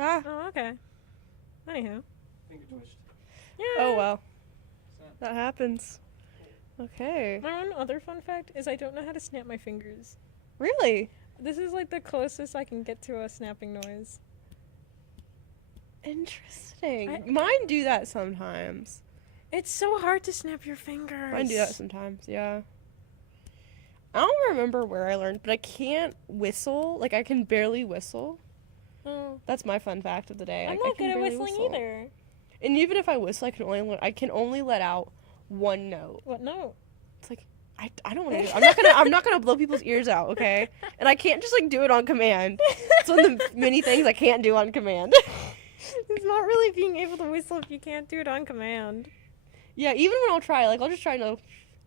Ah. Oh, okay. Anyhow. Finger twitched. Yeah. Oh, well. That happens. Okay. My one other fun fact is I don't know how to snap my fingers. Really? This is like the closest I can get to a snapping noise. Interesting. Mine do that sometimes. It's so hard to snap your fingers. Mine do that sometimes, yeah. I don't remember where I learned, but I can't whistle. Like, I can barely whistle. Oh. That's my fun fact of the day. I'm I not can good at barely whistling whistle. either. And even if I whistle, I can only let out one note. What note? It's like I don't want to do it. I'm not gonna blow people's ears out, okay? And I can't just like do it on command. It's one of the many things I can't do on command. It's not really being able to whistle if you can't do it on command. Yeah, even when I'll try, like I'll just try to,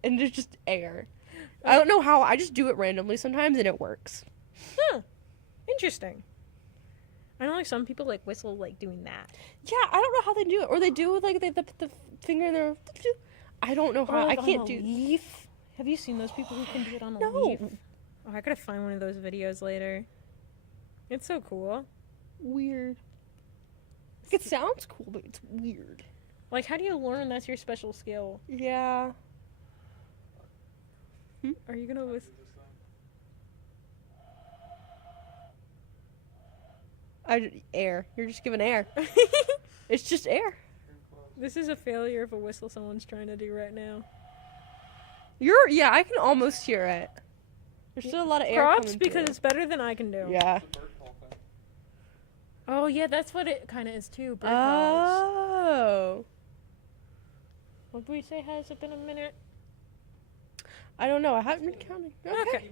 and there's just air. I don't know how. I just do it randomly sometimes, and it works. Huh. Interesting. I know like some people like whistle like doing that. Yeah, I don't know how they do it, or they do it like they put the finger in their. I don't know how. Or, like, I on can't a do. leaf. Have you seen those people who can do it on a No. leaf? Oh, I gotta find one of those videos later. It's so cool. Weird. Like, it sounds cool, but it's weird. Like, how do you learn that's your special skill? Yeah. Are you gonna whistle? Air. You're just giving air. It's just air. This is a failure of a whistle someone's trying to do right now. Yeah, I can almost hear it. There's still a lot of air Props coming because through. it's better than I can do. Yeah. It's a bird call thing. Oh yeah, that's what it kind of is too. Bird calls. Oh. What did we say? Has it been a minute? I don't know. I haven't been counting. Okay. Okay.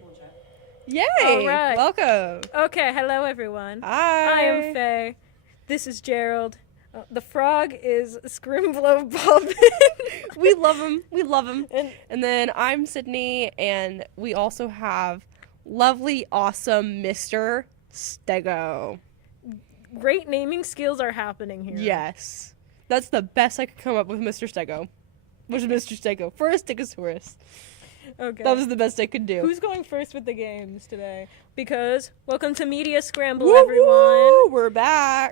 Yay. All right. Welcome. Okay. Hello everyone. Hi. I am Faye. This is Gerald. The frog is Scrimblow Bobbin. We love him. We love him. And And then I'm Sydney, and we also have lovely, awesome Mr. Stego. great naming skills are happening here. Yes. That's the best I could come up with, Mr. Stego. Was Mr. Stego for a Stegosaurus. Okay. That was the best I could do. Who's going first with the games today? Because welcome to Media Scramble, Woo-hoo! everyone. We're back.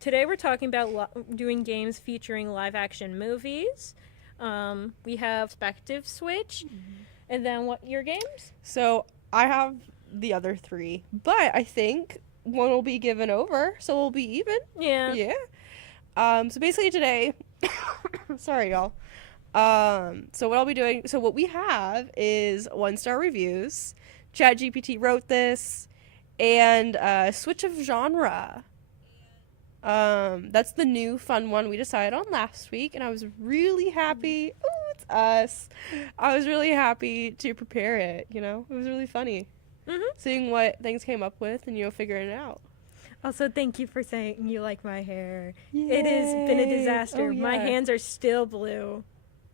Today we're talking about doing games featuring live-action movies. We have Perspective Switch, and then what your games? So I have the other three, but I think one will be given over, so we'll be even. Yeah. Yeah. So basically today, sorry y'all. So what I'll be doing, so what we have is 1-star reviews. ChatGPT wrote this, and switch of genre. That's the new fun one we decided on last week, and I was really happy. Oh, it's us. I was really happy to prepare it, you know? It was really funny. Seeing what things came up with and, figuring it out. Also, thank you for saying you like my hair. It has been a Yay. disaster. Oh, My yeah. hands are still blue.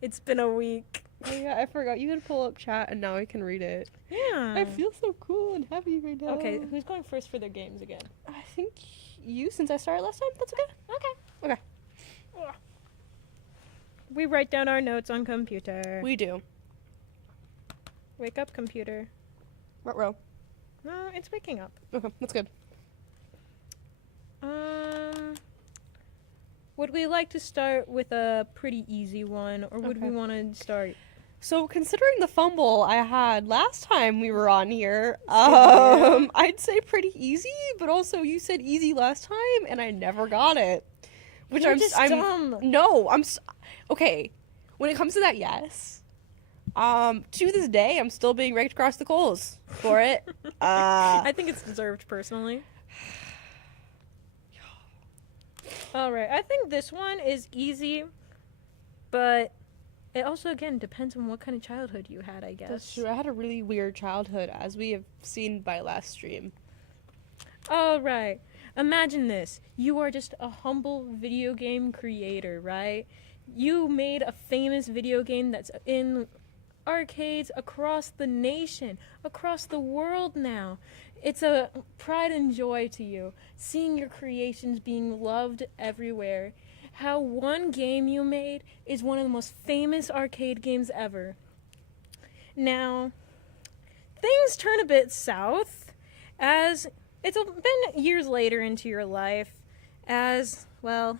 It's been a week. Oh yeah, I forgot. You can pull up chat and now I can read it. Yeah. I feel so cool and happy right now. Okay, who's going first for their games again? I think you, since I started last time. That's okay. Okay. We write down our notes on computer. We do. Wake up, computer. What row? No, it's waking up. Okay, that's good. Would we like to start with a pretty easy one, or would Okay. we want to start? So considering the fumble I had last time we were on here, Yeah. I'd say pretty easy, but also you said easy last time and I never got it. Which You're I'm just I'm dumb. No, okay. When it comes to that, yes. To this day, I'm still being raked across the coals for it. I think it's deserved, personally. All right, I think this one is easy, but it also, again, depends on what kind of childhood you had, I guess. That's true. I had a really weird childhood, as we have seen by last stream. All right. Imagine this. You are just a humble video game creator, right? You made a famous video game that's in arcades across the nation, across the world now. It's a pride and joy to you, seeing your creations being loved everywhere. How one game you made is one of the most famous arcade games ever. Now, things turn a bit south as it's been years later into your life. as, well,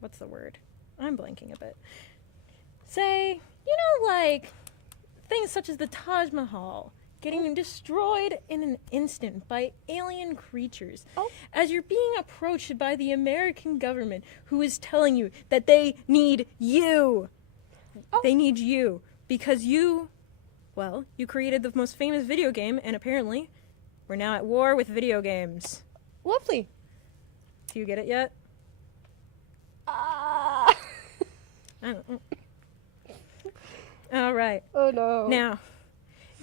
what's the word? I'm blanking a bit. Say, like things such as the Taj Mahal getting destroyed in an instant by alien creatures. Oh. As you're being approached by the American government who is telling you that they need you. Oh. They need you because you created the most famous video game, and apparently we're now at war with video games. Lovely. Do you get it yet? Ah. I don't know. All right. Oh no. Now,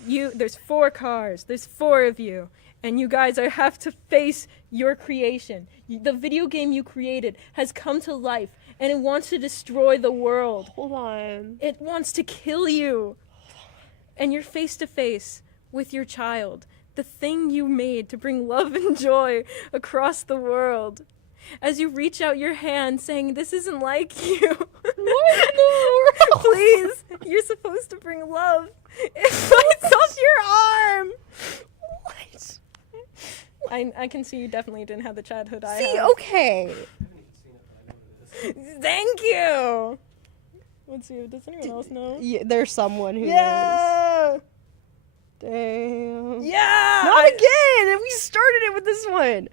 there's 4 cars. There's 4 of you. And you guys have to face your creation. The video game you created has come to life, and it wants to destroy the world. Hold on. It wants to kill you. And you're face to face with your child, the thing you made to bring love and joy across the world. As you reach out your hand saying, this isn't like you. Please, you're supposed to bring love. It bites off your arm. What? I can see you definitely didn't have the childhood I See, have. okay. Thank you. Let's see, does anyone else know? Yeah, there's someone who knows. Yeah! Damn. Yeah! Not again! We started it with this one.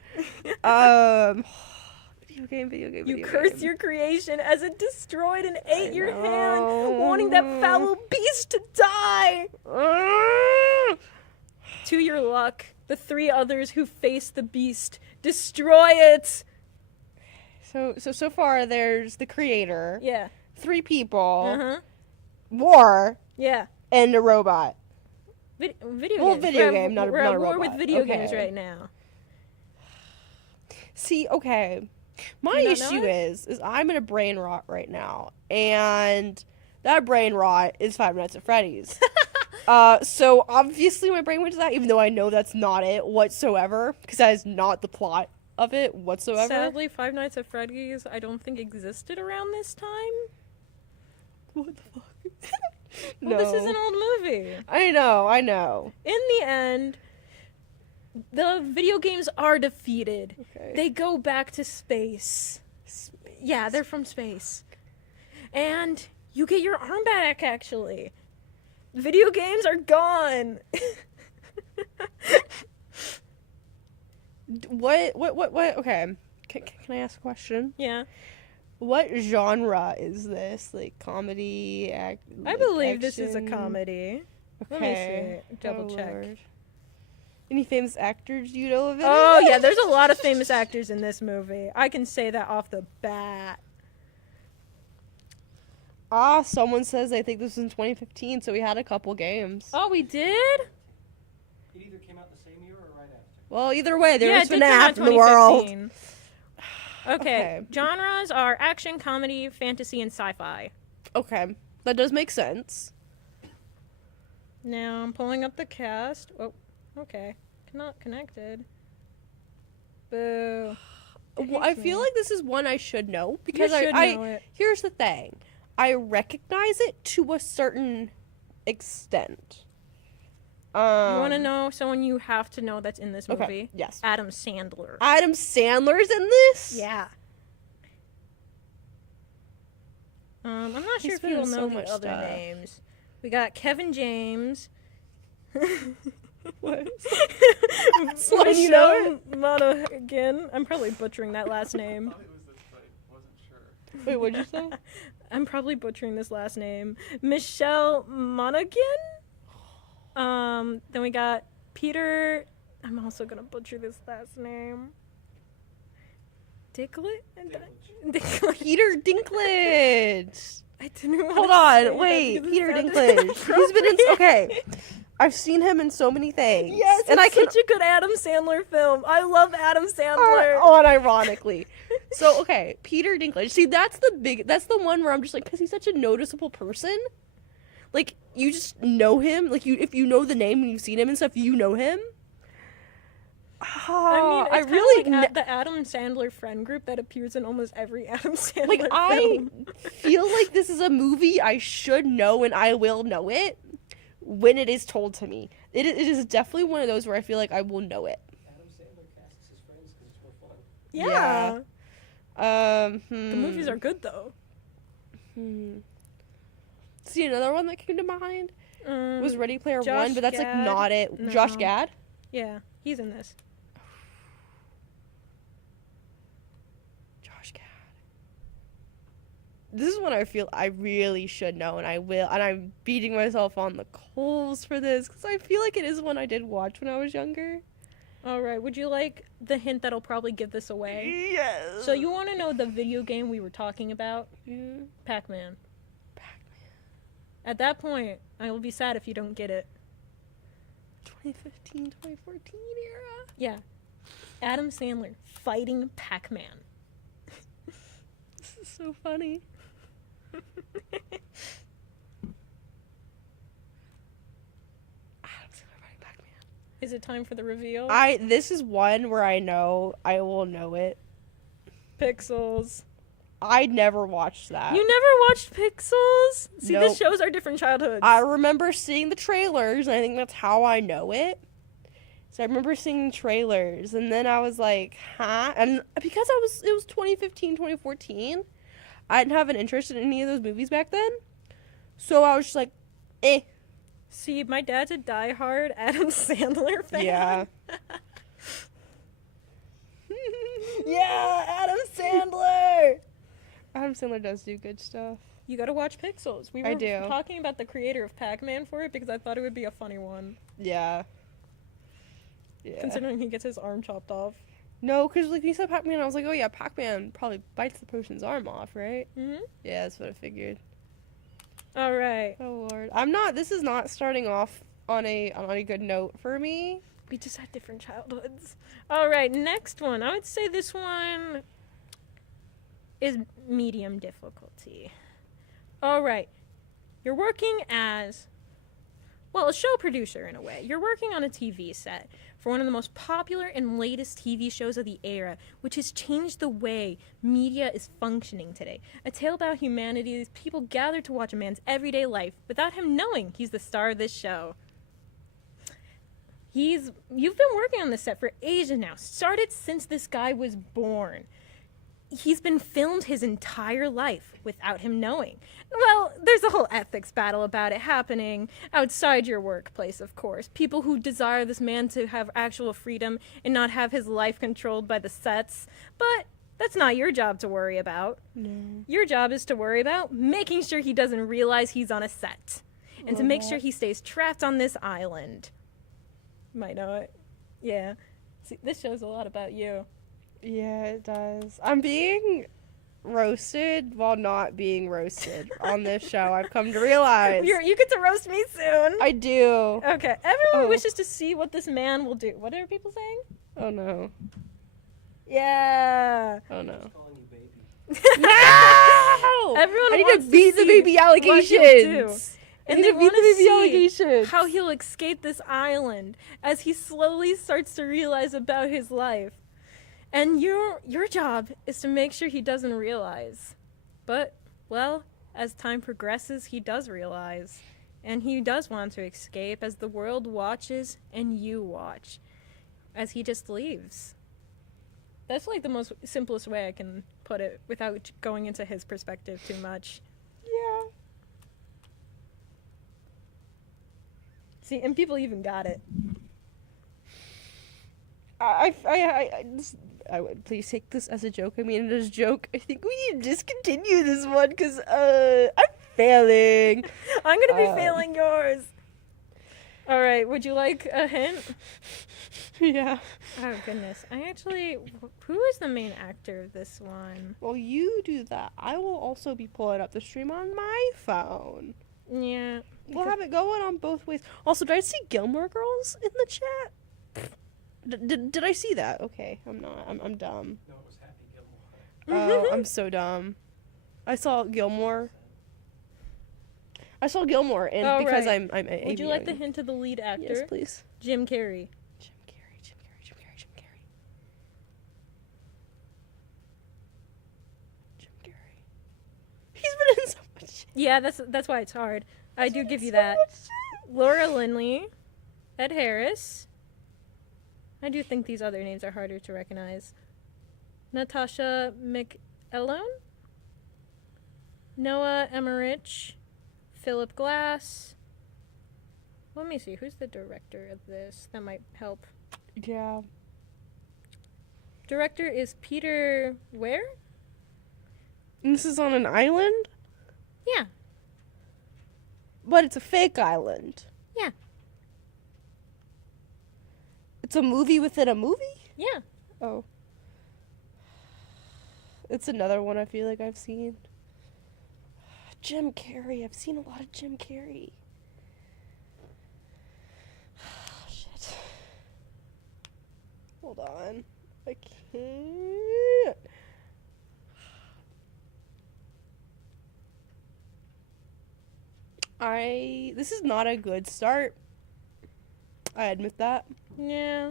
Video game. You cursed your creation as it destroyed and ate your hand, wanting that foul beast to die. To your luck, the 3 others who face the beast destroy it. So far there's the creator, Yeah. 3 people, Uh-huh. war, Yeah. and a robot. Video Well, games. video We're game, not a We're at war robot. with video games Okay. right now. See, okay. My You not know issue is I'm in a brain rot right now, and that brain rot is Five Nights at Freddy's. So obviously my brain went to that, even though I know that's not it whatsoever, because that is not the plot of it whatsoever. Sadly, Five Nights at Freddy's I don't think existed around this time. What the fuck? Well, this is an old movie. I know. In the end, the video games are defeated. Okay. They go back to space. Yeah, they're from space. And you get your arm back, actually. Video games are gone. What? Okay. Can I ask a question? Yeah. What genre is this? Like comedy? I like believe this is a action? comedy. Let Okay. me see. Double check. Lord. Any famous actors you know of? Oh, yeah, there's a lot of famous actors in this movie. I can say that off the bat. Someone says they think this was in 2015, so we had a couple games. Oh, we did? It either came out the same year or right after. Well, either way, there was it did come out FNAF in the world. 2015. Okay. Genres are action, comedy, fantasy, and sci-fi. Okay, that does make sense. Now I'm pulling up the cast. Oh, okay. Not connected. Boo. Well, I feel like this is one I should know because You should know it. Here's the thing, I recognize it to a certain extent. You want to know someone you have to know that's in this movie? Okay. Yes. Adam Sandler. Adam Sandler's in this? Yeah. I'm not sure He's if been you'll in know so the much other stuff. names. We got Kevin James. What? Michelle you know Monaghan. I'm probably butchering that last name. I thought it was this, but I wasn't sure. Wait, what'd you say? I'm probably butchering this last name. Michelle Monaghan. Then we got Peter. I'm also gonna butcher this last name. Dicklet? Dicklet. Peter Dinklage. I didn't want Hold to say on, that wait. because it Peter sounded Dinklage. He's been in. Okay, I've seen him in so many things. Yes, and it's such a good Adam Sandler film. I love Adam Sandler. unironically. So okay, Peter Dinklage. See, that's the one where I'm just like, because he's such a noticeable person. Like you just know him. Like if you know the name and you've seen him and stuff, you know him. I mean, it's like the Adam Sandler friend group that appears in almost every Adam Sandler like I film. feel like this is a movie I should know and I will know it when it is told to me. It is definitely one of those where I feel like I will know it. Adam Sandler casts his friends because it's more fun. Yeah. The The movies are good though. See, another one that came to mind was Ready Player Josh One, but that's like Gad? not it. No. Josh Gad? Yeah, he's in this. Josh Gad. This is one I feel I really should know, and I will. And I'm beating myself on the coals for this because I feel like it is one I did watch when I was younger. All right, would you like the hint that'll probably give this away? Yes. So you want to know the video game we were talking about? Yeah. Pac-Man. At that point, I will be sad if you don't get it. 2015, 2014 era. Yeah. Adam Sandler fighting Pac-Man. This is so funny. Is it time for the reveal? This is one where I know I will know it. Pixels. I never watched that. You never watched Pixels? See, Nope. this shows our different childhoods. I remember seeing the trailers, and I think that's how I know it. So I remember seeing trailers, and then I was like, huh? And because it was 2015, 2014, I didn't have an interest in any of those movies back then. So I was just like, eh. See, my dad's a diehard Adam Sandler fan. Yeah. Yeah, Adam Sandler! Adam Sandler does do good stuff. You gotta watch Pixels. We I were do. talking about the creator of Pac-Man for it because I thought it would be a funny one. Yeah. Yeah. Considering he gets his arm chopped off. No, because like you said Pac-Man, I was like, oh yeah, Pac-Man probably bites the person's arm off, right? Mm-hmm. Yeah, that's what I figured. All right. Oh lord, this is not starting off on a good note for me. We just had different childhoods. All right, next one. I would say this one is medium difficulty. All right. You're working as, well, a show producer in a way. You're working on a TV set for one of the most popular and latest TV shows of the era, which has changed the way media is functioning today. A tale about humanity as people gather to watch a man's everyday life without him knowing he's the star of this show. You've been working on this set for ages now. Started since this guy was born. He's been filmed his entire life without him knowing. Well, there's a whole ethics battle about it happening outside your workplace, of course. People who desire this man to have actual freedom and not have his life controlled by the sets. But that's not your job to worry about. No. Your job is to worry about making sure he doesn't realize he's on a set. And to make sure he stays trapped on this island. Might know it. Yeah. See, this shows a lot about you. Yeah, it does. I'm being roasted while not being roasted on this show. I've come to realize. You get to roast me soon. I do. Okay, everyone Oh. wishes to see what this man will do. What are people saying? Oh no. Yeah. Oh no. He's calling you baby. No! Everyone I need wants to beat the see baby what he'll do. allegations. And I they need to beat want the to baby see allegations. how he'll escape this island as he slowly starts to realize about his life. And your job is to make sure he doesn't realize. But, well, as time progresses, he does realize. And he does want to escape as the world watches and you watch. As he just leaves. That's like the most simplest way I can put it without going into his perspective too much. Yeah. See, and people even got it. I would please take this as a joke. I mean, it is a joke. I think we need to discontinue this one because I'm failing. I'm gonna be failing yours. All right, would you like a hint? Yeah. Oh goodness, who is the main actor of this one? Well, you do that. I will also be pulling up the stream on my phone. Yeah, We'll have it going on both ways. Also, did I see Gilmore Girls in the chat? Did I see that? Okay, I'm not. I'm dumb. No, it was Happy Gilmore. Oh, I'm so dumb. I saw Gilmore. And Oh, because right. I'm would you like the hint of the lead actor? Yes, please. Jim Carrey. Jim Carrey. He's been in so much shit. Yeah, that's why it's hard. I do give you So that. much shit. Laura Linney, Ed Harris. I do think these other names are harder to recognize. Natasha McElhone, Noah Emmerich, Philip Glass. Let me see, who's the director of this? That might help. Yeah. Director is Peter Ware? And this is on an island? Yeah. But it's a fake island. Yeah. It's a movie within a movie? Yeah. Oh. It's another one I feel like I've seen. Jim Carrey. I've seen a lot of Jim Carrey. Shit. Hold on. I can't. This is not a good start. I admit that. Yeah.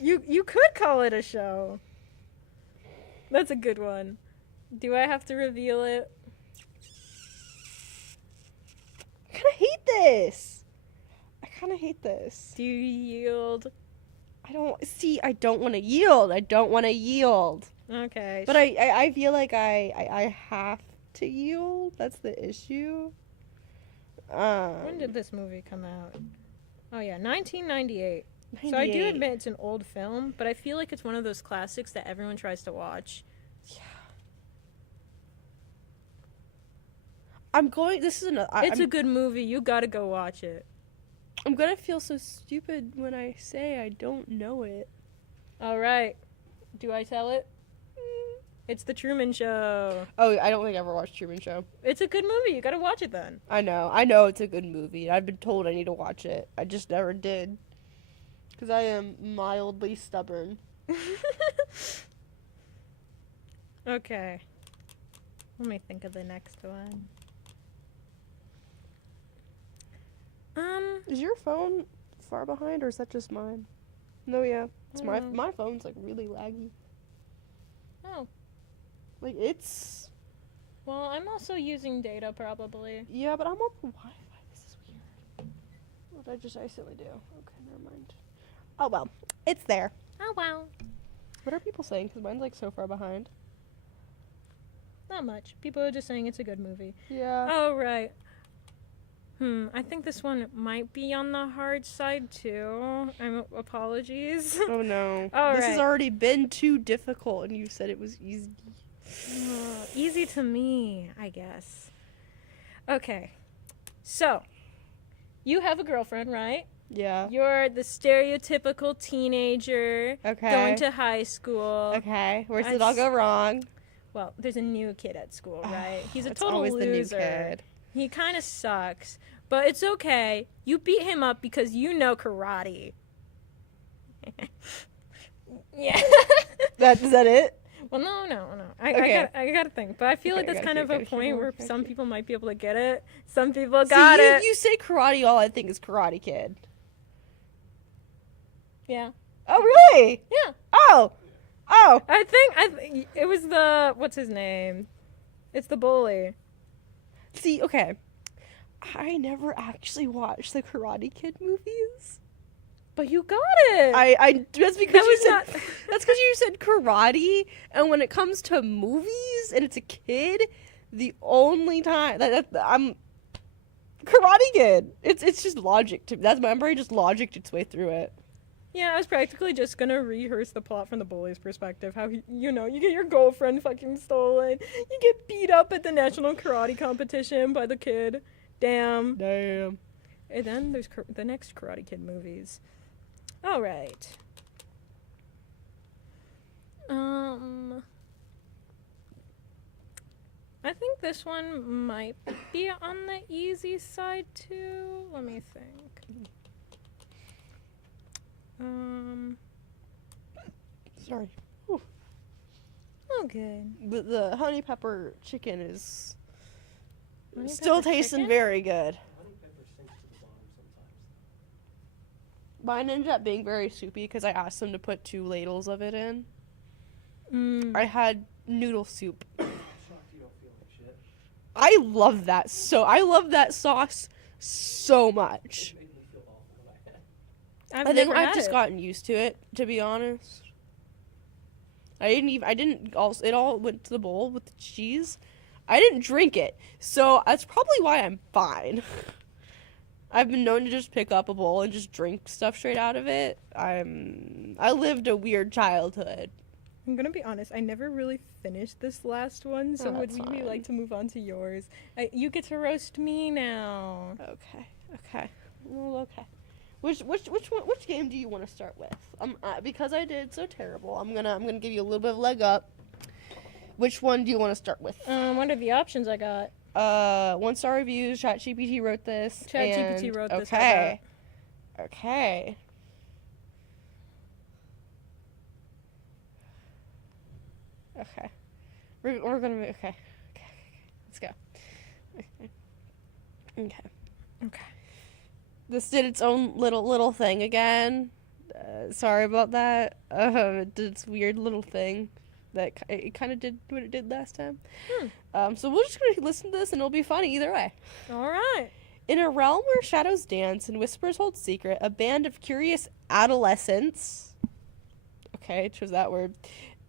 You could call it a show. That's a good one. Do I have to reveal it? I kind of hate this. Do you yield? I don't want to yield. Okay. But I feel like I have to yield. That's the issue. When did this movie come out? Oh yeah, 1998. So I do admit it's an old film, but I feel like it's one of those classics that everyone tries to watch. Yeah. It's a good movie. You gotta go watch it. I'm gonna feel so stupid when I say I don't know it. All right. Do I tell it? It's The Truman Show. Oh, I don't think I ever watched Truman Show. It's a good movie. You gotta watch it then. I know it's a good movie. I've been told I need to watch it. I just never did. Because I am mildly stubborn. Okay. Let me think of the next one. Is your phone far behind or is that just mine? No, yeah. It's I don't know. my phone's like really laggy. Oh. Like it's Well, I'm also using data probably. yeah, but I'm on the Wi-Fi. This is weird. What did I just accidentally do? Okay, never mind. Oh well, it's there. Oh wow. What are people saying? Because mine's like so far behind. Not much. People are just saying it's a good movie. Yeah. Oh, right. I think this one might be on the hard side too. Apologies. Oh no. All This has right. already been too difficult, and you said it was easy. Easy to me, I guess. Okay. So, you have a girlfriend, right? Yeah. You're the stereotypical teenager Okay. going to high school. Okay. Where did it I all go wrong? Well, there's a new kid at school, right? He's a It's total always loser. the new kid. He kind of sucks, but it's okay. You beat him up because you know karate. Yeah. Is that it? Well, no. Okay. I gotta think, but I feel like Okay, that's gotta kind of think, a gotta point think, where okay. some people might be able to get it. Some people got See, it. You say karate, all I think is Karate Kid. Yeah. Oh really? Yeah. Oh. I think it was the what's his name? It's the bully. See, okay. I never actually watched the Karate Kid movies. But you got it. I that's because That you was said not- that's because you said karate, and when it comes to movies and it's a kid, the only time that I'm Karate Kid. It's just logic to me. That's my brain just logicked its way through it. Yeah, I was practically just gonna rehearse the plot from the bully's perspective. How you get your girlfriend fucking stolen, you get beat up at the national karate competition by the kid. Damn. Damn. And then there's the next Karate Kid movies. All right. I think this one might be on the easy side too. Let me think. Sorry. Oh, good. But the honey pepper chicken is Honey still pepper tasting chicken? very good. Honey pepper sinks to the bottom sometimes. Mine ended up being very soupy because I asked them to put 2 ladles of it in. I had noodle soup. Shocked you don't feel like shit. I love that sauce so much. It made me feel awful when I had it. I've I think never I've had just it. gotten used to it, to be honest. It all went to the bowl with the cheese. I didn't drink it, so that's probably why I'm fine. I've been known to just pick up a bowl and just drink stuff straight out of it. I lived a weird childhood. I'm gonna be honest, I never really finished this last one, so would that's we fine. like to move on to yours? You get to roast me now. Okay. Well, okay. Which game do you want to start with? Because I did so terrible, I'm gonna give you a little bit of a leg up. Which one do you want to start with? What are the options I got? 1-star reviews. ChatGPT wrote this. ChatGPT wrote this. Okay. We're gonna be okay. Let's go. Okay. This did its own little thing again. Sorry about that. It did its weird little thing that it kind of did what it did last time. So we're just gonna listen to this and it'll be funny either way. All right. In a realm where shadows dance and whispers hold secret, a band of curious adolescents. Okay, chose that word.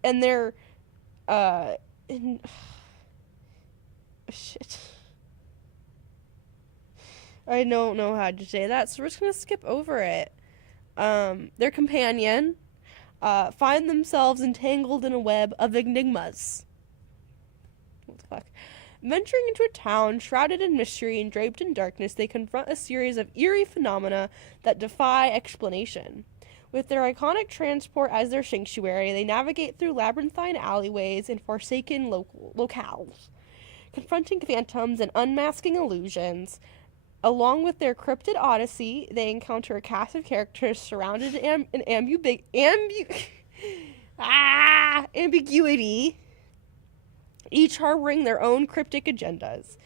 And they're shit. I don't know how to say that, so we're just gonna skip over it. Their companion find themselves entangled in a web of enigmas. What the fuck? Venturing into a town shrouded in mystery and draped in darkness, they confront a series of eerie phenomena that defy explanation. With their iconic transport as their sanctuary, they navigate through labyrinthine alleyways and forsaken locales, confronting phantoms and unmasking illusions. Along with their cryptid odyssey, they encounter a cast of characters surrounded in ambiguity, each harboring their own cryptic agendas.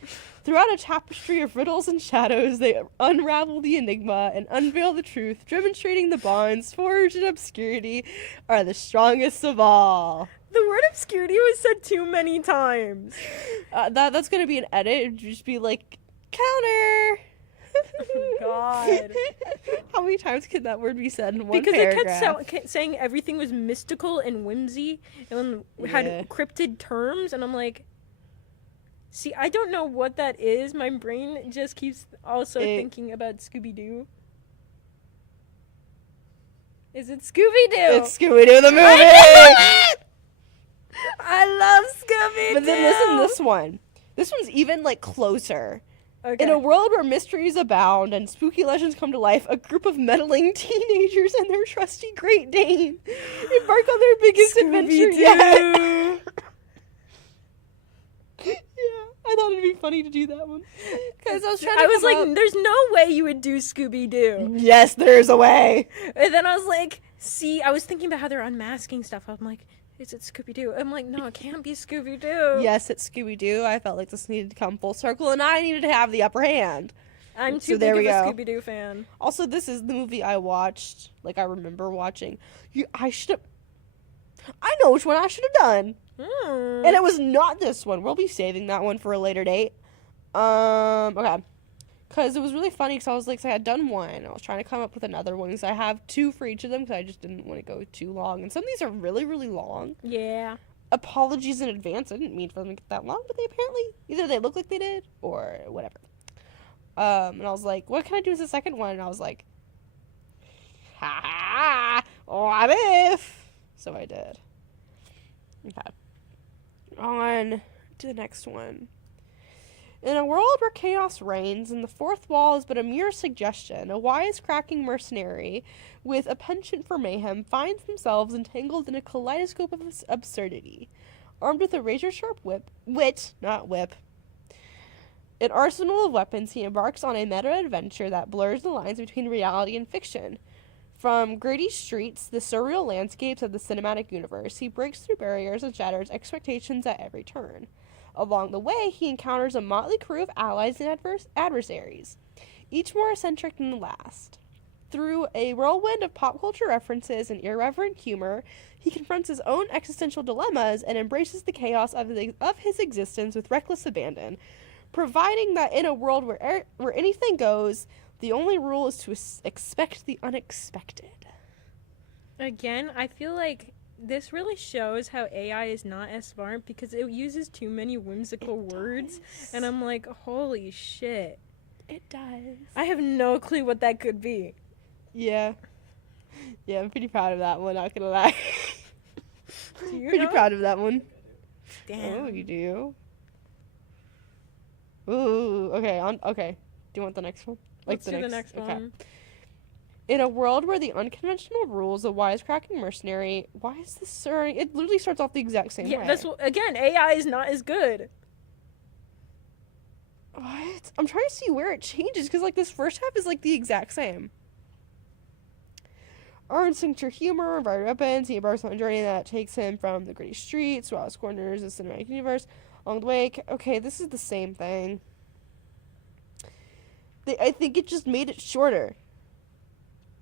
Throughout a tapestry of riddles and shadows, they unravel the enigma and unveil the truth, demonstrating the bonds forged in obscurity are the strongest of all. The word obscurity was said too many times. That's gonna be an edit. It'd just be like, counter. Oh, God. How many times could that word be said in one because paragraph? it kept saying everything was mystical and whimsy and had cryptid terms, and I'm like, see, I don't know what that is. My brain just keeps also thinking about Scooby-Doo. Is it Scooby-Doo? It's Scooby-Doo the movie! I love Scooby-Doo! But then listen to this one. This one's even, like, closer. Okay. In a world where mysteries abound and spooky legends come to life, a group of meddling teenagers and their trusty Great Dane embark on their biggest adventure yet. I thought it'd be funny to do that one. Because I was like, there's no way you would do Scooby-Doo. Yes, there's a way. And then I was like, see, I was thinking about how they're unmasking stuff. I'm like, is it Scooby-Doo? I'm like, no, it can't be Scooby-Doo. Yes, it's Scooby-Doo. I felt like this needed to come full circle, and I needed to have the upper hand. I'm too big of a Scooby-Doo fan. Also, this is the movie I watched. Like, I remember watching. I know which one I should have done. And it was not this one. We'll be saving that one for a later date. Okay. Because it was really funny because I was like, so I had done one. I was trying to come up with another one because I have two for each of them because I just didn't want to go too long. And some of these are really, really long. Yeah. Apologies in advance. I didn't mean for them to get that long, but they apparently, either they look like they did or whatever. And I was like, what can I do as a second one? And I was like, what if? So I did. Okay. On to the next one. In a world where chaos reigns and the fourth wall is but a mere suggestion, a wisecracking mercenary with a penchant for mayhem finds themselves entangled in a kaleidoscope of absurdity. Armed with a razor-sharp an arsenal of weapons, he embarks on a meta-adventure that blurs the lines between reality and fiction. From gritty streets, the surreal landscapes of the cinematic universe, he breaks through barriers and shatters expectations at every turn. Along the way, he encounters a motley crew of allies and adversaries, each more eccentric than the last. Through a whirlwind of pop culture references and irreverent humor, he confronts his own existential dilemmas and embraces the chaos of his existence with reckless abandon, providing that in a world where anything goes, the only rule is to expect the unexpected. Again, I feel like this really shows how AI is not as smart because it uses too many whimsical words, and I'm like, holy shit. It does. I have no clue what that could be. Yeah. Yeah, I'm pretty proud of that one, not gonna lie. Do you Pretty know? proud of that one. Damn. Oh, you do? Ooh, okay, okay. Do you want the next one? Let's do the next okay. one. In a world where the unconventional rules, a wisecracking mercenary. Why is this starting? It literally starts off the exact same Yeah, way. that's again, AI is not as good. What? I'm trying to see where it changes because like this first half is like the exact same. Our instinctual humor, invited weapons, he embarks on a journey that takes him from the gritty streets to out corners of the cinematic universe. Along the way, okay, this is the same thing. I think it just made it shorter.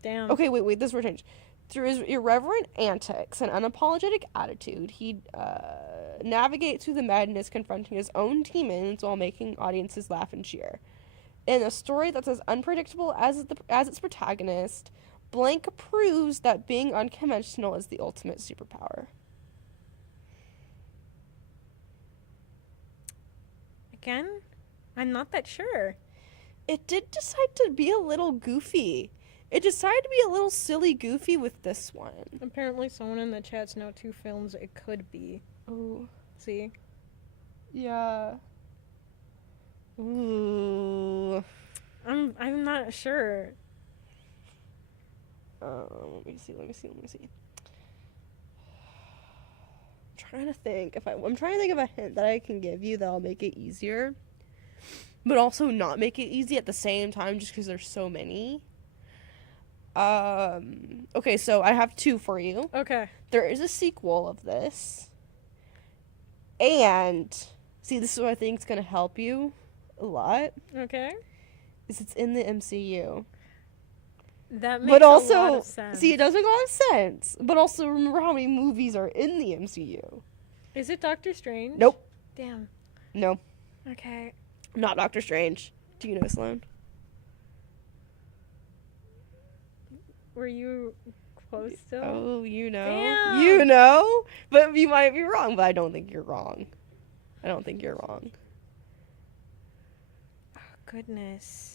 Damn. Okay, wait, this will change. Through his irreverent antics and unapologetic attitude, he navigates through the madness, confronting his own demons while making audiences laugh and cheer. In a story that's as unpredictable as its protagonist, Blank proves that being unconventional is the ultimate superpower. Again, I'm not that sure. It did decide to be a little goofy. It decided to be a little silly goofy with this one. Apparently, someone in the chats know 2 films it could be. Oh. See? Yeah. Ooh. I'm not sure. Let me see. I'm trying to think of a hint that I can give you that'll make it easier, but also not make it easy at the same time, just because there's so many. Okay, so I have 2 for you. Okay. There is a sequel of this, and see, this is what I think is gonna help you a lot. Okay. Is it's in the MCU. That makes But also, a lot of sense. see, it does make a lot of sense. But also, remember how many movies are in the MCU? Is it Doctor Strange? Nope. Damn. No, Okay. not Doctor Strange. Do you know, Sloan? Were you close still? Oh, you know. Damn. You know? But you might be wrong, but I don't think you're wrong. Oh, goodness.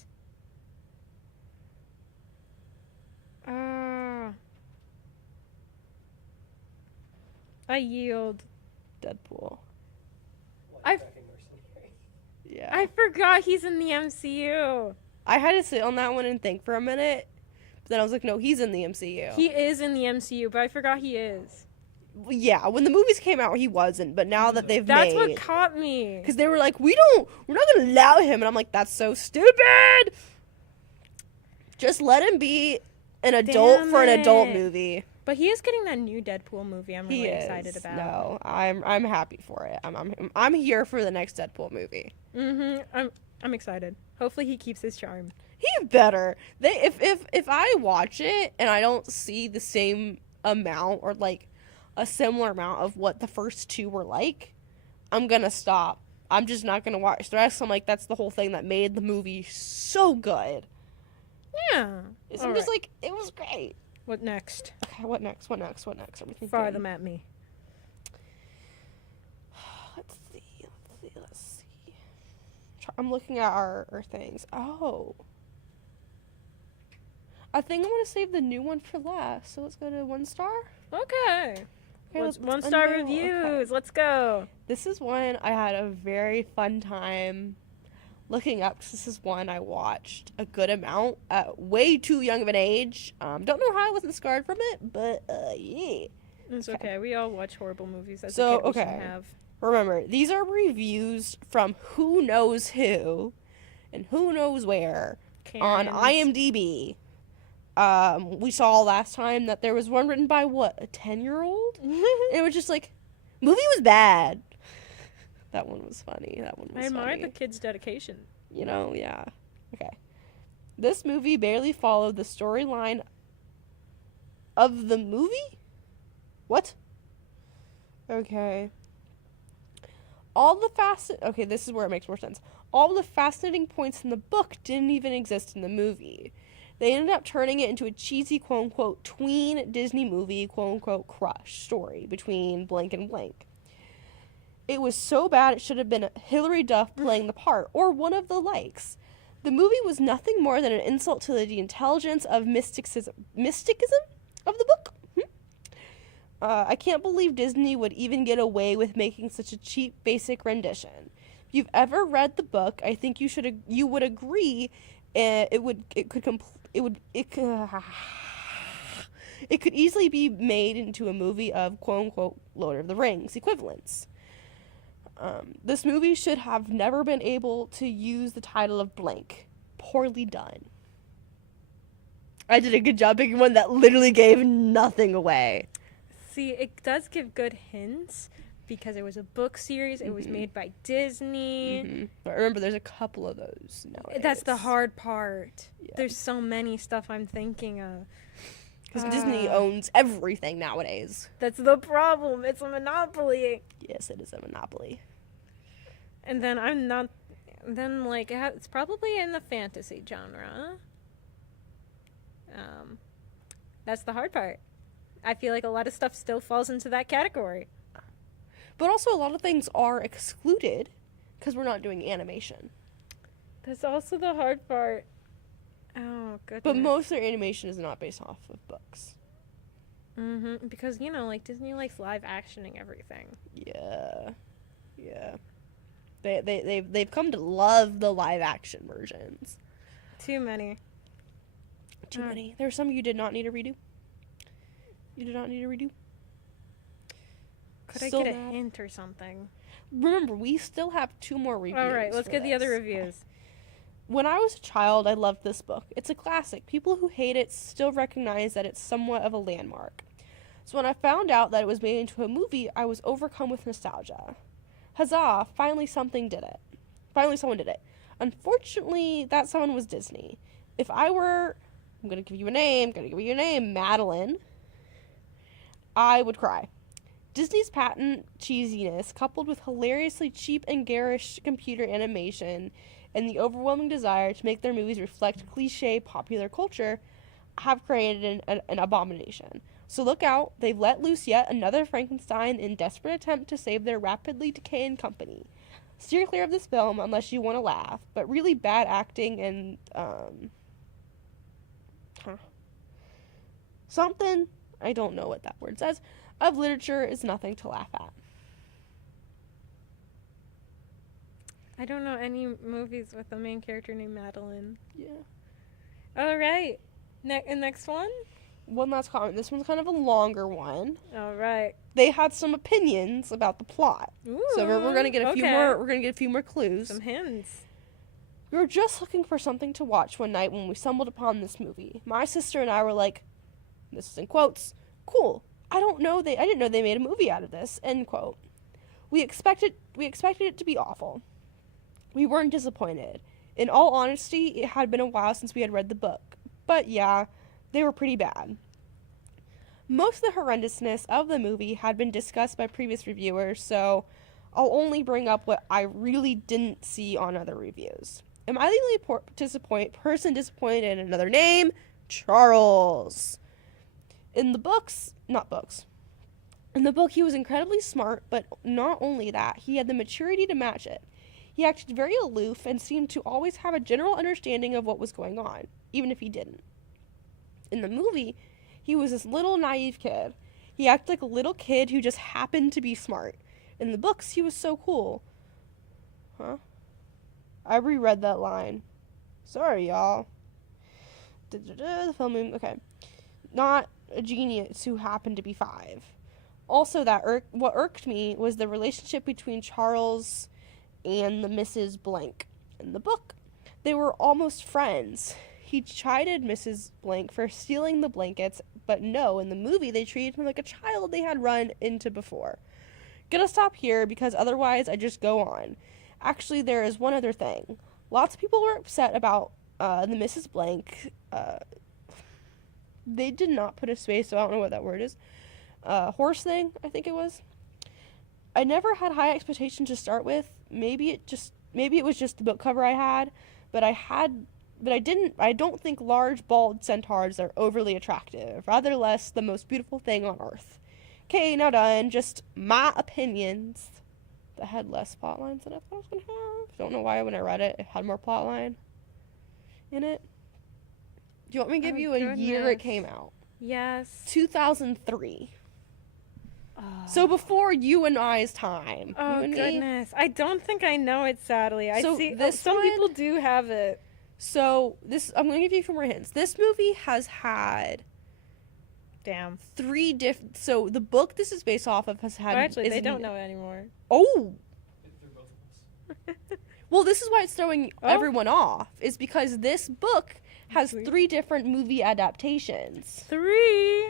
I yield. Deadpool. I- Wisecracking mercenary. Yeah. I forgot he's in the MCU. I had to sit on that one and think for a minute. But then I was like, no, he's in the MCU. He is in the MCU, but I forgot he is. Yeah, when the movies came out, he wasn't. But now that they've That's made... what caught me. Because they were like, we're not going to allow him. And I'm like, that's so stupid. Just let him be an adult Damn for an adult it. movie. But he is getting that new Deadpool movie. I'm He really is. excited about. No, I'm happy for it. I'm here for the next Deadpool movie. I'm excited. Hopefully he keeps his charm. He better. If I watch it and I don't see the same amount or like a similar amount of what the first 2 were like, I'm gonna stop. I'm just not gonna watch the rest. I'm like, that's the whole thing that made the movie so good. Yeah. I'm just like, it was great. What next? Okay, what next? Everything. Fire them at me. Let's see. I'm looking at our things. Oh. I think I'm going to save the new one for last. So let's go to 1 star. Okay. Let's 1-star unveil. reviews. Okay. Let's go. This is one I had a very fun time looking up, because this is one I watched a good amount at way too young of an age. Don't know how I wasn't scarred from it, but yeah. It's okay. We all watch horrible movies as So, a kid. We should okay. have. Remember, these are reviews from who knows who and who knows where on Karens. IMDb. We saw last time that there was one written by what, a 10-year-old? And it was just like, movie was bad. That one was funny. I admire the kid's dedication. You know, yeah. Okay. This movie barely followed the storyline of the movie? What? Okay. Okay, this is where it makes more sense. All the fascinating points in the book didn't even exist in the movie. They ended up turning it into a cheesy, quote-unquote, tween Disney movie, quote-unquote, crush story between blank and blank. It was so bad it should have been Hilary Duff playing the part, or one of the likes. The movie was nothing more than an insult to the intelligence of mysticism of the book. I can't believe Disney would even get away with making such a cheap, basic rendition. If you've ever read the book, I think you would agree it could easily be made into a movie of quote-unquote Lord of the Rings equivalents. This movie should have never been able to use the title of blank. Poorly done. I did a good job picking one that literally gave nothing away. See, it does give good hints because it was a book series. It was made by Disney. But remember, there's a couple of those nowadays. That's the hard part. Yeah. There's so many stuff I'm thinking of. Because Disney owns everything nowadays. That's the problem. It's a monopoly. Yes, it is a monopoly. And then it's probably in the fantasy genre. That's the hard part. I feel like a lot of stuff still falls into that category. But also a lot of things are excluded because we're not doing animation. That's also the hard part. Oh, goodness. But most of their animation is not based off of books. Because, like Disney likes live actioning everything. Yeah. They've come to love the live action versions. Too many. Too many. There are some you did not need to redo. You did not need to redo. Could I get a hint or something? Remember, we still have 2 more reviews. All right, let's get the other reviews. When I was a child, I loved this book. It's a classic. People who hate it still recognize that it's somewhat of a landmark. So when I found out that it was made into a movie, I was overcome with nostalgia. Huzzah, finally someone did it. Unfortunately, that someone was Disney. If I were, I'm going to give you a name, Madeline, I would cry. Disney's patent cheesiness, coupled with hilariously cheap and garish computer animation, and the overwhelming desire to make their movies reflect cliche popular culture, have created an abomination. So look out, they've let loose yet another Frankenstein in desperate attempt to save their rapidly decaying company. Steer clear of this film unless you want to laugh, but really bad acting and, something, I don't know what that word says, of literature is nothing to laugh at. I don't know any movies with a main character named Madeline. Yeah. All right. Next one? One last comment. This one's kind of a longer one. All right. They had some opinions about the plot. Ooh, So we're gonna get a few more. We're gonna get a few more clues. Some hints. We were just looking for something to watch one night when we stumbled upon this movie. My sister and I were like, this is in quotes, cool. I didn't know they made a movie out of this, end quote. We expected it to be awful. We weren't disappointed. In all honesty, it had been a while since we had read the book. But yeah, they were pretty bad. Most of the horrendousness of the movie had been discussed by previous reviewers, so I'll only bring up what I really didn't see on other reviews. Am I the only person disappointed in another name? Charles. In the book, he was incredibly smart, but not only that, he had the maturity to match it. He acted very aloof and seemed to always have a general understanding of what was going on, even if he didn't. In the movie, he was this little naive kid. He acted like a little kid who just happened to be smart. In the books, he was so cool. Huh? I reread that line. Sorry, y'all. The filming, okay. Not a genius who happened to be 5. Also, what irked me was the relationship between Charles and the Mrs. Blank. In the book, they were almost friends. He chided Mrs. Blank for stealing the blankets, but no, in the movie they treated him like a child they had run into before. Gonna stop here because otherwise I just go on. Actually, there is one other thing. Lots of people were upset about the Mrs. Blank. They did not put a space, so I don't know what that word is. Horse thing, I think it was. I never had high expectations to start with. Maybe it was just the book cover I had, but I had I don't think large, bald centaurs are overly attractive. Rather less the most beautiful thing on Earth. Okay, now done. Just my opinions. That had less plot lines than I thought it was going to have. Don't know why when I read it, it had more plot line in it. Do you want me to give you a year it came out? Yes. 2003. Oh. So before you and I's time. Oh, you and goodness. I don't think I know it, sadly. I So see this some one- people do have it. So I'm going to give you a few more hints. This movie has had Damn. 3 different. So the book this is based off of has had. Oh, actually, they don't know it anymore. Oh, They're both of us. well, this is why it's throwing Oh. everyone off. Is because this book has Sweet. 3 different movie adaptations, 3.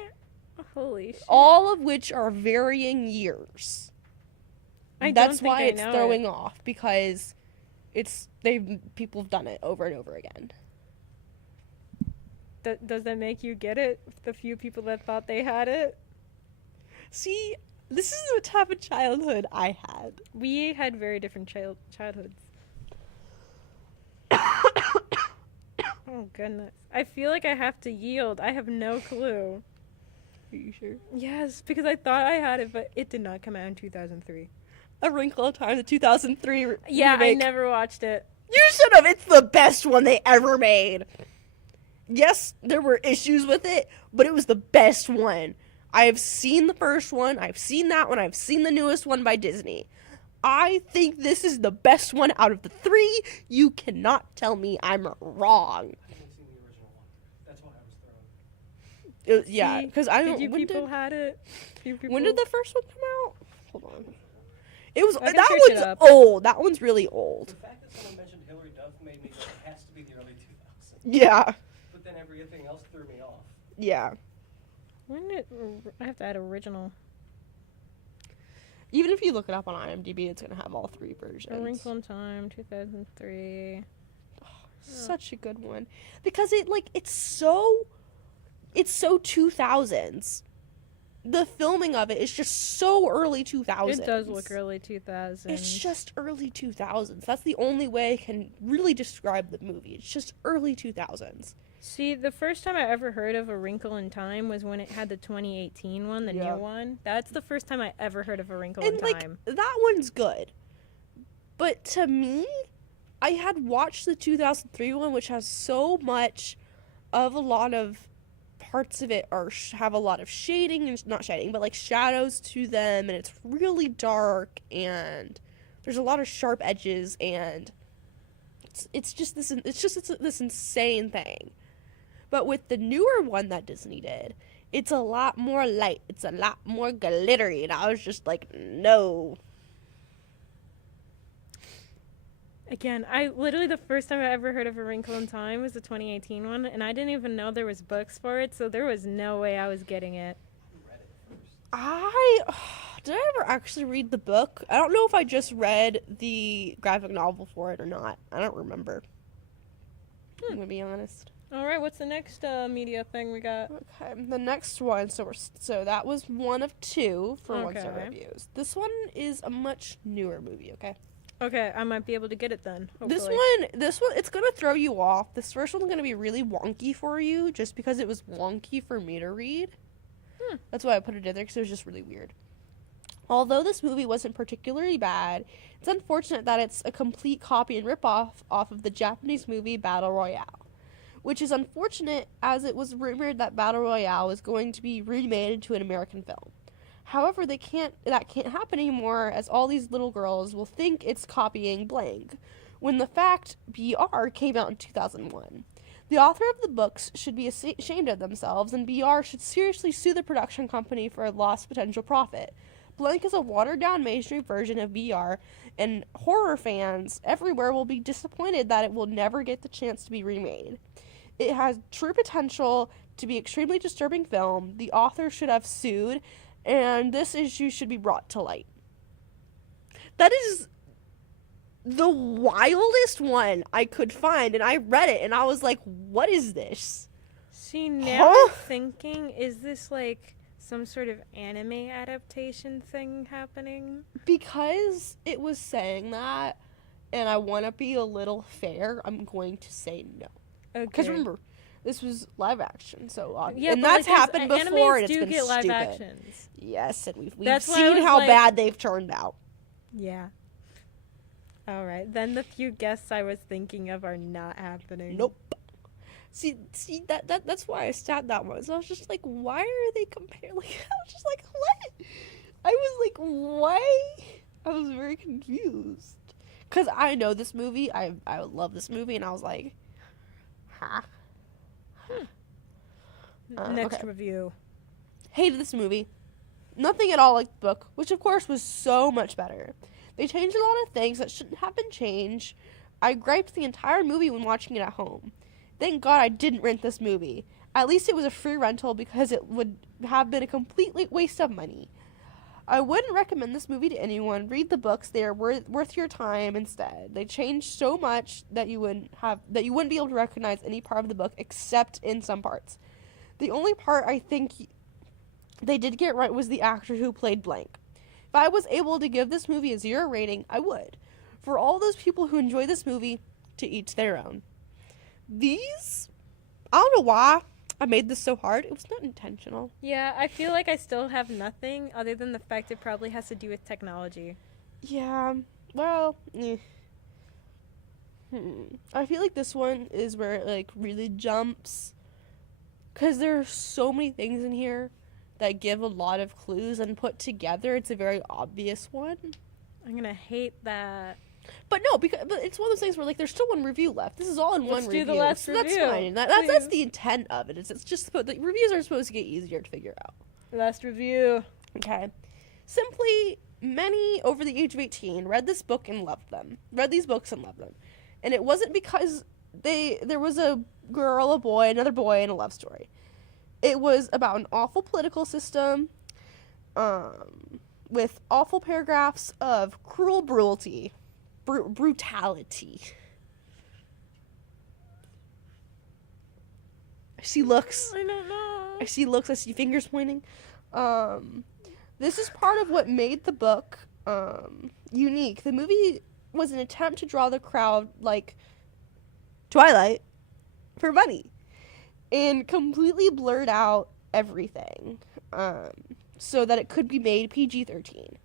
Holy shit. all of which are varying years. That's don't why think it's I know throwing it. off, because people have done it over and over again. Does that make you get it? The few people that thought they had it? See, this is the type of childhood I had. We had very different childhoods. Oh, goodness. I feel like I have to yield. I have no clue. Are you sure? Yes, because I thought I had it, but it did not come out in 2003. A Wrinkle in Time, the 2003 Yeah, remake. I never watched it. You should have. It's the best one they ever made. Yes, there were issues with it, but it was the best one. I have seen the first one. I've seen that one. I've seen the newest one by Disney. I think this is the best one out of the 3. You cannot tell me I'm wrong. I haven't seen the original one. That's why I was thrown. Yeah, See, because I Did don't. you When people did, had it? when did the first one come out? Hold on. It was I can that search it one's up. old. That one's really The old. fact that someone mentioned Hillary Duff made me think it has to be the early 2000s. Yeah, But then everything else threw me off. yeah. When did I have to add original? Even if you look it up on IMDb, it's gonna have all 3 versions. A Wrinkle in Time, 2003. Such a good one, because it's so 2000s. The filming of it is just so early 2000s. It does look early 2000s. It's just early 2000s. That's the only way I can really describe the movie. It's just early 2000s. See, the first time I ever heard of A Wrinkle in Time was when it had the 2018 one, the Yeah. new one. That's the first time I ever heard of A Wrinkle And in like Time. that one's good. But to me, I had watched the 2003 one, which has so much of a lot of parts of it have a lot of shading, and not shading, but like shadows to them, and it's really dark, and there's a lot of sharp edges, and it's just this insane thing. But with the newer one that Disney did, it's a lot more light, it's a lot more glittery, and I was just like, no. Again, I literally the first time I ever heard of A Wrinkle in Time was the 2018 one, and I didn't even know there was books for it, so there was no way I was getting it. I read it first. Did I ever actually read the book? I don't know if I just read the graphic novel for it or not. I don't remember. I'm gonna be honest. All right, what's the next media thing we got? Okay, the next one. So that was one of 2 for 1-star Okay. reviews. This one is a much newer movie. Okay. Okay, I might be able to get it then. Hopefully. This one, it's gonna throw you off. This first one's gonna be really wonky for you, just because it was wonky for me to read. That's why I put it in there, because it was just really weird. Although this movie wasn't particularly bad, it's unfortunate that it's a complete copy and ripoff off of the Japanese movie Battle Royale, which is unfortunate as it was rumored that Battle Royale was going to be remade into an American film. However, that can't happen anymore, as all these little girls will think it's copying blank, when the fact BR came out in 2001. The author of the books should be ashamed of themselves, and BR should seriously sue the production company for a lost potential profit. Blank is a watered-down mainstream version of BR, and horror fans everywhere will be disappointed that it will never get the chance to be remade. It has true potential to be extremely disturbing film. The author should have sued, and this issue should be brought to light. That is the wildest one I could find, and I read it, and I was like, what is this? See, now Huh? I'm thinking, is this like some sort of anime adaptation thing happening? Because it was saying that, and I want to be a little fair, I'm going to say no. Because Okay. remember, this was live action, so Yeah, and but, that's like, happened before, and animes it's do been get live stupid. actions. Yes, and we've That's why I seen was how like- bad they've turned out. Yeah. All right. Then the few guests I was thinking of are not happening. Nope. See that's why I stabbed that one. So I was just like, why are they comparing? Like, I was just like, what? I was like, why? I was very confused because I know this movie. I love this movie, and I was like, huh. Next Okay. review. Hated this movie. Nothing at all like the book, which of course was so much better. They changed a lot of things that shouldn't have been changed. I griped the entire movie when watching it at home. Thank God I didn't rent this movie. At least it was a free rental because it would have been a complete waste of money. I wouldn't recommend this movie to anyone. Read the books; they are worth your time instead. They changed so much that you wouldn't be able to recognize any part of the book except in some parts. The only part I think they did get right was the actor who played Blank. If I was able to give this movie a 0 rating, I would. For all those people who enjoy this movie, to each their own. These, I don't know why I made this so hard. It was not intentional. Yeah, I feel like I still have nothing other than the fact it probably has to do with technology. Yeah, well, I feel like this one is where it, like, really jumps. Because there are so many things in here that give a lot of clues, and put together, it's a very obvious one. I'm gonna hate that. But no, but it's one of those things where, like, there's still one review left. This is all in Let's one do review. the last so that's review, fine. That's please. the intent of it. It's just the reviews are supposed to get easier to figure out. Last review. Okay. Simply, many over the age of 18 read this book and loved them. Read these books and loved them. And it wasn't because there was a girl, a boy, another boy, and a love story. It was about an awful political system, with awful paragraphs of cruel brutality. I see looks. I don't know. I see looks. I see fingers pointing. This is part of what made the book unique. The movie was an attempt to draw the crowd like Twilight for money, and completely blurred out everything so that it could be made PG-13.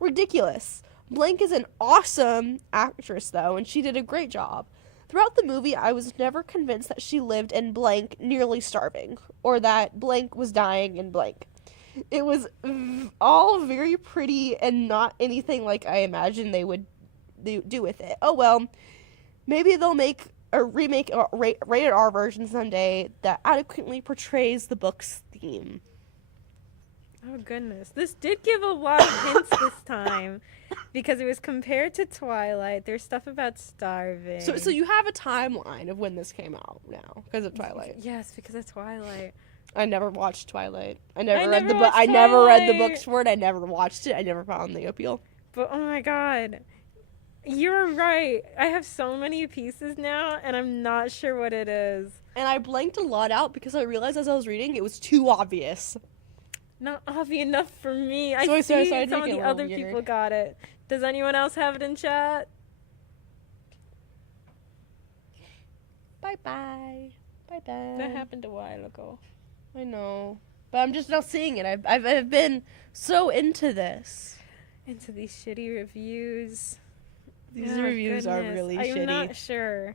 Ridiculous. Blank is an awesome actress, though, and she did a great job. Throughout the movie, I was never convinced that she lived in blank nearly starving, or that blank was dying in blank. It was all very pretty and not anything like I imagined they would do with it. Oh well, maybe they'll make a remake, a rated R version someday that adequately portrays the book's theme. Oh goodness, this did give a lot of hints this time, because it was compared to Twilight. There's stuff about starving. So you have a timeline of when this came out now because of Twilight. Yes, because of Twilight. I never watched Twilight. I never read never the book. watched I never read the Twilight. books for it. I never watched it. I never found the appeal. But oh my god, you're right. I have so many pieces now, and I'm not sure what it is. And I blanked a lot out because I realized as I was reading it was too obvious. Not obvious enough for me. I So see I some of make it the a little other weirder. people got it. Does anyone else have it in chat? Bye bye. Bye bye. That happened a while ago. I know, but I'm just now seeing it. I've been so into this. Into these shitty reviews. These Oh, reviews are goodness. really I'm shitty. not sure.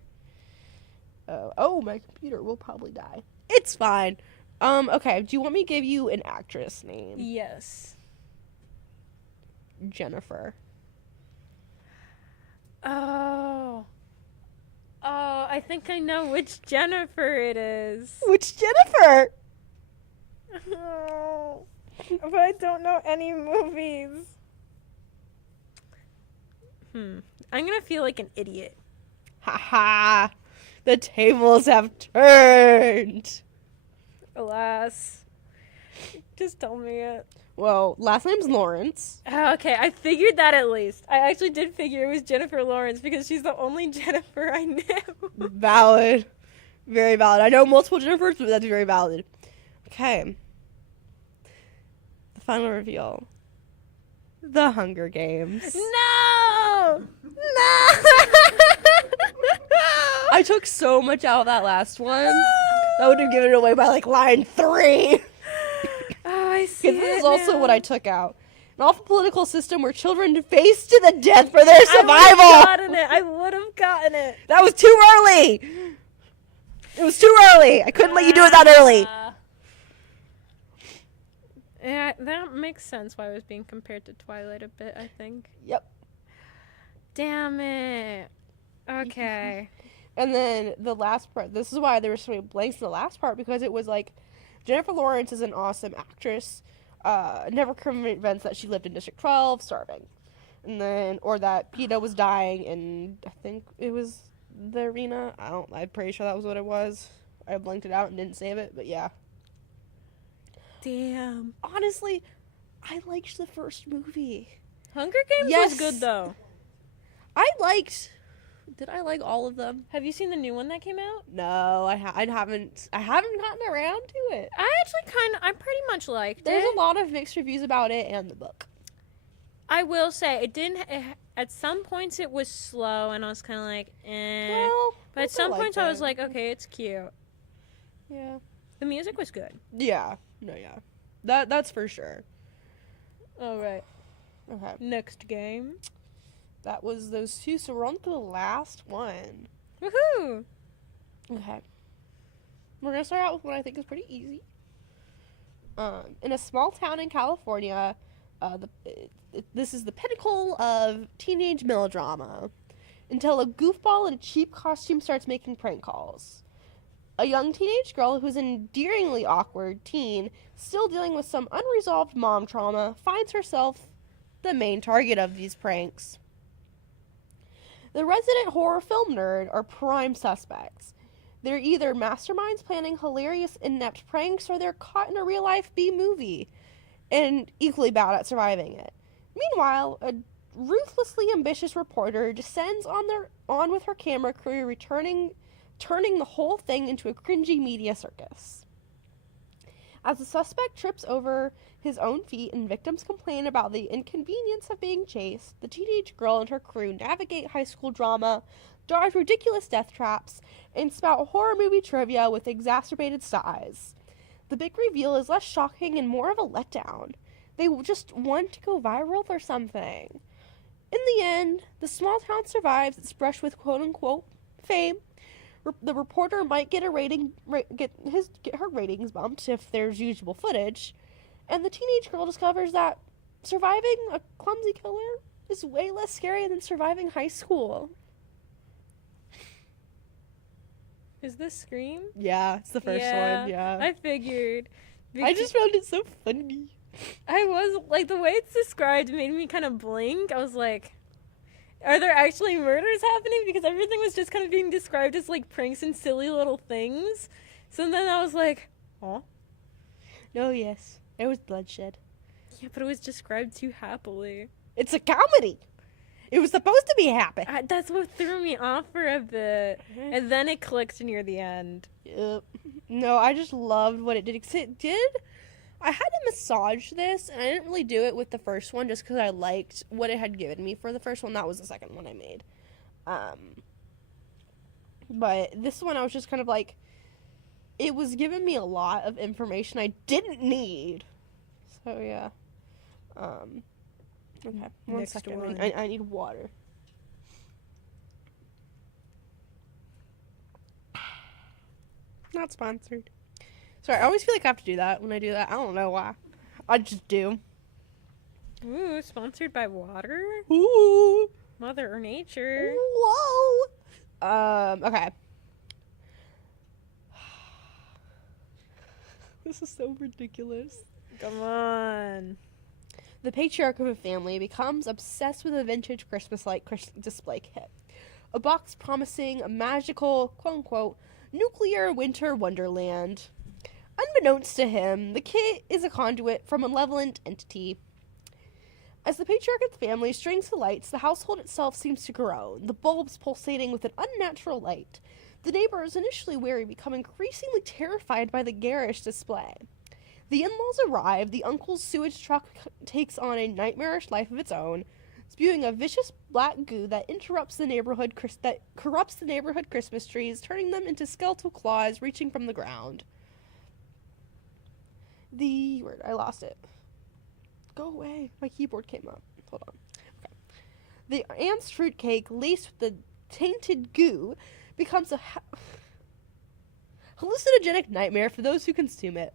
Oh, my computer will probably die. It's fine. Okay. Do you want me to give you an actress name? Yes. Jennifer. Oh. Oh, I think I know which Jennifer it is. Which Jennifer? Oh, but I don't know any movies. I'm gonna feel like an idiot. Ha! The tables have turned. Alas. Just tell me it. Well, last name's Lawrence. Okay, I figured that at least. I actually did figure it was Jennifer Lawrence because she's the only Jennifer I knew. Valid. Very valid. I know multiple Jennifers, but that's very valid. Okay. The final reveal. The Hunger Games. No! I took so much out of that last one. That would have given it away by like line 3. Oh, I see. This is also what I took out. An awful political system where children face to the death for their survival. I would have gotten it. That was too early. It was too early. I couldn't let you do it that early. Yeah, that makes sense why it was being compared to Twilight a bit, I think. Yep. Damn it. Okay. And then the last part, this is why there were so many blanks in the last part, because it was like, Jennifer Lawrence is an awesome actress, never convinced that she lived in District 12, starving. And then, or that PETA was dying, and I think it was the arena. I'm pretty sure that was what it was. I blanked it out and didn't save it, but yeah. Damn. Honestly, I liked the first movie. Hunger Games was good, though. Did I like all of them? Have you seen the new one that came out? No, I haven't gotten around to it. I pretty much liked it. There's a lot of mixed reviews about it and the book. I will say, at some points it was slow, and I was kind of like, eh. Well, but at some points I was like, okay, it's cute. Yeah. The music was good. Yeah. No, yeah. That's for sure. All right. Okay. Next game. That was those two, so we're on to the last one. Woohoo! Okay. We're going to start out with one I think is pretty easy. In a small town in California, this is the pinnacle of teenage melodrama, until a goofball in a cheap costume starts making prank calls. A young teenage girl who's an endearingly awkward teen, still dealing with some unresolved mom trauma, finds herself the main target of these pranks. The resident horror film nerd are prime suspects. They're either masterminds planning hilarious, inept pranks, or they're caught in a real-life B-movie and equally bad at surviving it. Meanwhile, a ruthlessly ambitious reporter descends on with her camera crew, turning the whole thing into a cringy media circus. As the suspect trips over his own feet and victims complain about the inconvenience of being chased, the teenage girl and her crew navigate high school drama, dodge ridiculous death traps, and spout horror movie trivia with exacerbated sighs. The big reveal is less shocking and more of a letdown. They just want to go viral or something. In the end, the small town survives its brush with quote-unquote fame. The reporter might get her ratings bumped if there's usable footage, and the teenage girl discovers that surviving a clumsy killer is way less scary than surviving high school. Is this Scream? Yeah, it's the first one, yeah. I figured. I just found it so funny. I was, like, the way it's described made me kind of blink. I was like, are there actually murders happening? Because everything was just kind of being described as, like, pranks and silly little things. So then I was like, huh? No, yes. There was bloodshed. Yeah, but it was described too happily. It's a comedy. It was supposed to be happy. That's what threw me off for a bit. And then it clicked near the end. Yep. No, I just loved what it did. 'Cause it did. I had to massage this, and I didn't really do it with the first one just because I liked what it had given me for the first one. That was the second one I made. But this one I was just kind of like, it was giving me a lot of information I didn't need. So, yeah. Okay, one second. One. I need water. Not sponsored. Sorry, I always feel like I have to do that when I do that. I don't know why. I just do. Ooh, sponsored by water? Ooh. Mother Nature. Whoa. Okay. This is so ridiculous. Come on. The patriarch of a family becomes obsessed with a vintage Christmas-like display kit. A box promising a magical, quote-unquote, nuclear winter wonderland. Unbeknownst to him, the kit is a conduit from a malevolent entity. As the patriarch's family strings the lights, the household itself seems to groan, the bulbs pulsating with an unnatural light. The neighbors, initially wary, become increasingly terrified by the garish display. The in-laws arrive, the uncle's sewage truck takes on a nightmarish life of its own, spewing a vicious black goo that corrupts the neighborhood Christmas trees, turning them into skeletal claws reaching from the ground. I lost it. Go away. My keyboard came up. Hold on. Okay. The ants' fruitcake, laced with the tainted goo, becomes a hallucinogenic nightmare for those who consume it.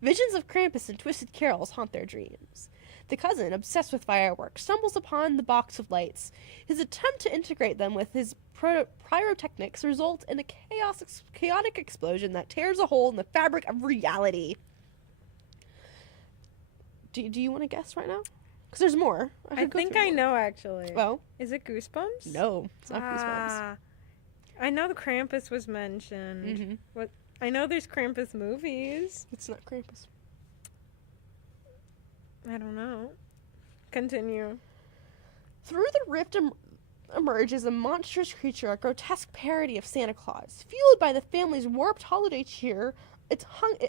Visions of Krampus and twisted carols haunt their dreams. The cousin, obsessed with fireworks, stumbles upon the box of lights. His attempt to integrate them with his pyrotechnics results in a chaotic explosion that tears a hole in the fabric of reality. Do you want to guess right now? Because there's more. I think I know, actually. Well, is it Goosebumps? no, it's not Goosebumps. I know the Krampus was mentioned. Mm-hmm. What? I know there's Krampus movies. It's not Krampus. I don't know. Continue. Through the rift emerges a monstrous creature, a grotesque parody of Santa Claus. Fueled by the family's warped holiday cheer, it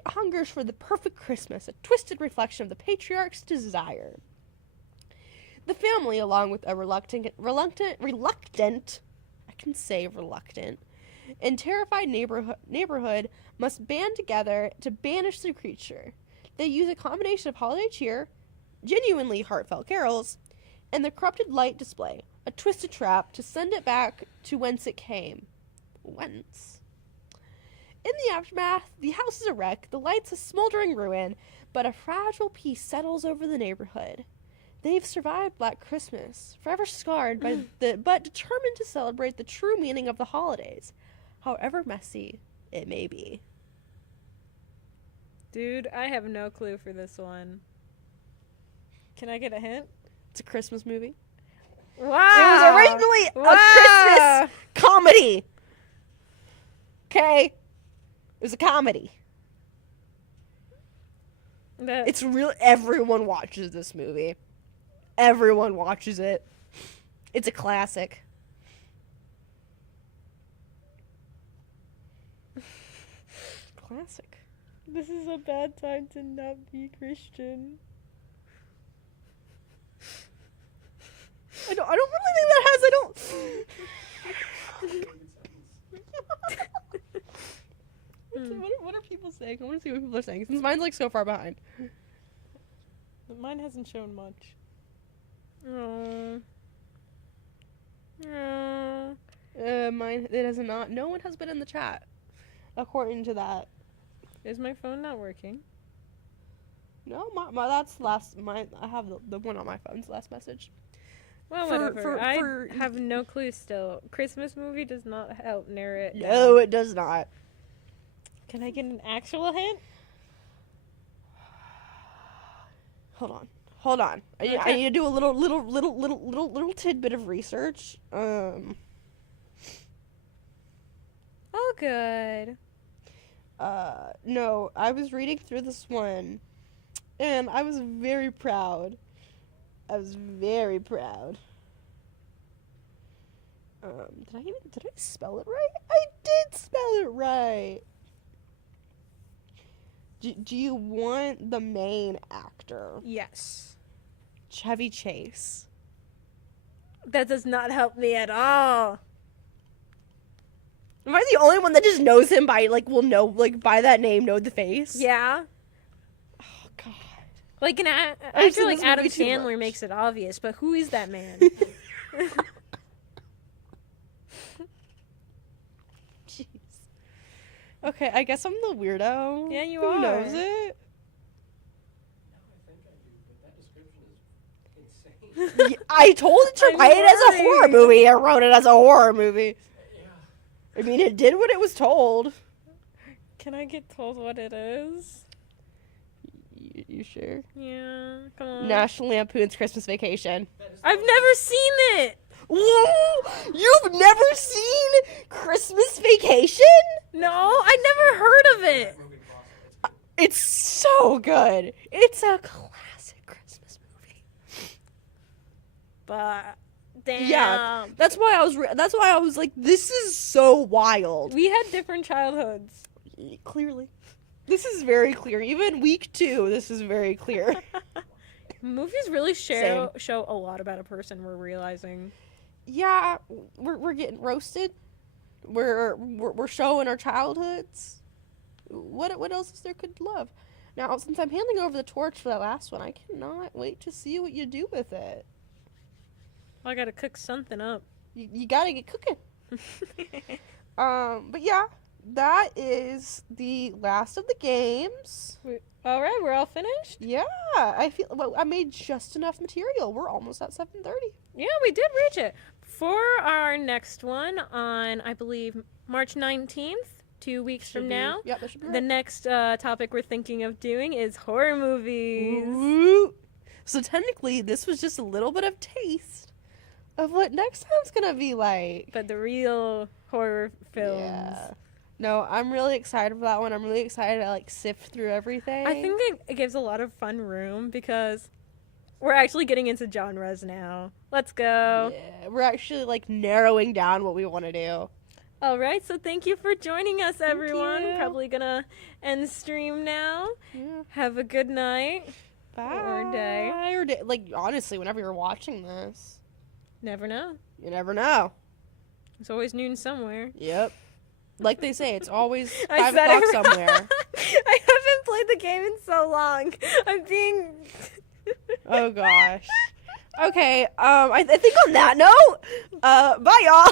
hungers for the perfect Christmas, a twisted reflection of the patriarch's desire. The family, along with a reluctant, I can say reluctant, and terrified neighborhood, must band together to banish the creature. They use a combination of holiday cheer, genuinely heartfelt carols, and the corrupted light display, a twisted trap to send it back to whence it came. Whence? In the aftermath, the house is a wreck, the lights a smoldering ruin, but a fragile peace settles over the neighborhood. They've survived Black Christmas, forever scarred by but determined to celebrate the true meaning of the holidays, however messy it may be. Dude, I have no clue for this one. Can I get a hint? It's a Christmas movie. Wow. It was originally a Christmas comedy. Okay? It was a comedy. It's real. Everyone watches this movie. Everyone watches it. It's a classic. Classic. This is a bad time to not be Christian. I don't really think that has. I don't. What are people saying? I want to see what people are saying since mine's like so far behind. Mine hasn't shown much. Mine it has not. No one has been in the chat, according to that. Is my phone not working? No, my that's last. I have the one on my phone's last message. Well, whatever. I have no clue still. Christmas movie does not help narrow it down. No, it does not. Can I get an actual hint? Hold on. Okay. I need to do a little tidbit of research. Oh, good. No, I was reading through this one, and I was very proud. Did I spell it right? I did spell it right. Do you want the main actor? Yes. Chevy Chase. That does not help me at all. Am I the only one that just knows him by, by that name, know the face? Yeah. Oh, God. Like an I've actor seen like this Adam movie too Sandler much. makes it obvious, but who is that man? Jeez. Okay, I guess I'm the weirdo. Yeah, you Who are. knows it? No, I think I do, but that description is insane. I told it to I'm write it as a horror worried. movie. I wrote it as a horror movie. Yeah. I mean, it did what it was told. Can I get told what it is? You sure? Yeah, come on. National Lampoon's Christmas Vacation. I've never seen it. Whoa! You've never seen Christmas Vacation? No, I never heard of it. That movie crossover. It's so good. It's a classic Christmas movie. But damn. Yeah, that's why I was like, this is so wild. We had different childhoods. Clearly. This is very clear. Even week 2, this is very clear. Movies really show a lot about a person, we're realizing. Yeah, we're getting roasted. We're showing our childhoods. What else is there could love? Now, since I'm handing over the torch for that last one, I cannot wait to see what you do with it. I gotta cook something up. You gotta get cooking. But yeah, that is the last of the games. All right, we're all finished? Yeah, I feel well, I made just enough material. We're almost at 7:30. Yeah, we did reach it. For our next one on, I believe, March 19th, 2 weeks from now, Yeah, that should be the right. next topic we're thinking of doing is horror movies. Ooh. So technically, this was just a little bit of taste of what next time's gonna be like. But the real horror films. Yeah. No, I'm really excited for that one. I'm really excited to like sift through everything. I think it gives a lot of fun room because we're actually getting into genres now. Let's go. Yeah, we're actually like narrowing down what we want to do. All right, so thank you for joining us, everyone. you. Probably gonna end stream now. Yeah. Have a good night. Bye. Or day. Or day. Like honestly, whenever you're watching this, Never know. you never know. It's always noon somewhere. Yep. Like they say, it's always I 5 said o'clock it somewhere. I haven't played the game in so long. I'm being. Oh gosh. Okay. I think on that note, bye y'all.